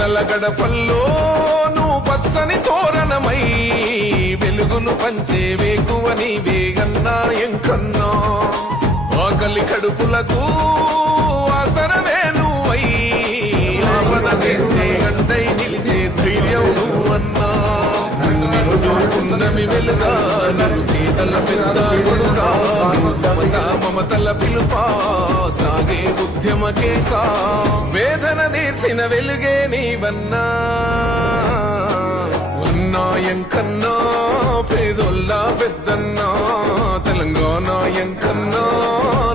పేదల గడపల్లో నువ్వు పచ్చని తోరణమై వెలుగును పంచే వేకువని వేగన్నా ఎంకన్నా ఆకలి కడుపులకు ఆసరవే నువ్వై ఆపద తెచ్చే గంటై నిలిచే ధైర్యం నువ్వన్నా పున్నమి వెలుగా నన్ను పేదల పెద్ద కొడుకా సమత మమతల పిలుపా సాగే ఉద్యమకే కా వేదన తీర్చిన వెలుగే నీవన్నా ఉన్నాయంకన్నా పేదోళ్ళ పెద్దన్నా తెలంగాణ ఎంకన్నా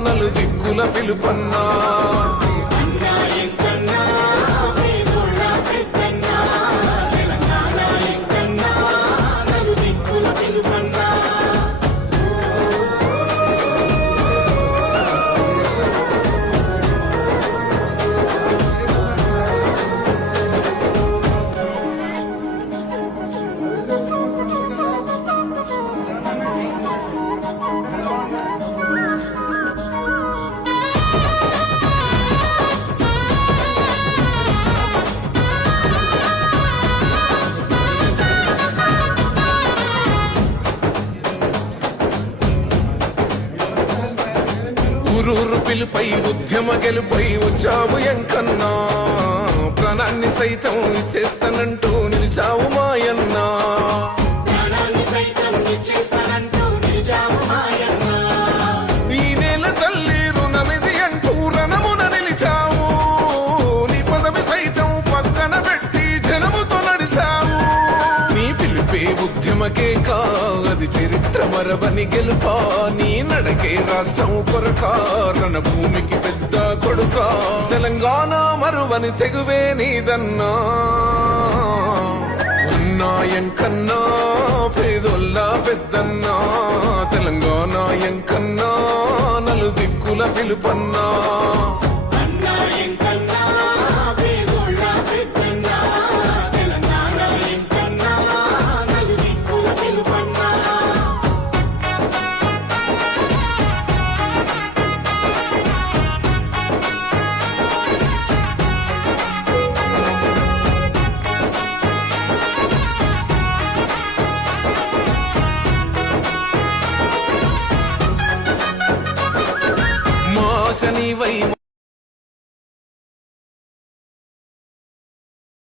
నలు దిక్కుల పిలుపన్నా ఊరూరు పిలుపై ఉద్యమ గెలుపై వచ్చావు ఎంకన్నా ప్రాణాన్ని సైతం ఇచ్చేస్తానంటూ నిలిచావు మాయన్నా ఈ నేల తల్లి రుణమిది అంటూ రణమున నిలిచావు నీ పదవి సైతం పక్కన పెట్టి జనముతో నడిచావు నీ పిలుపే ఉద్యమకే కాది చరిత్ర మరవని గెలుపా నీ నడకే రాష్ట్రం కొరక రణ భూమికి పెద్ద కొడుక తెలంగాణ మరువని తెగువే నీదన్నా ఉన్నాయంకన్నా పేదోళ్ళ పెద్దన్నా తెలంగాణ ఎంకన్నా నలు దిక్కుల పిలుపన్నా నీవై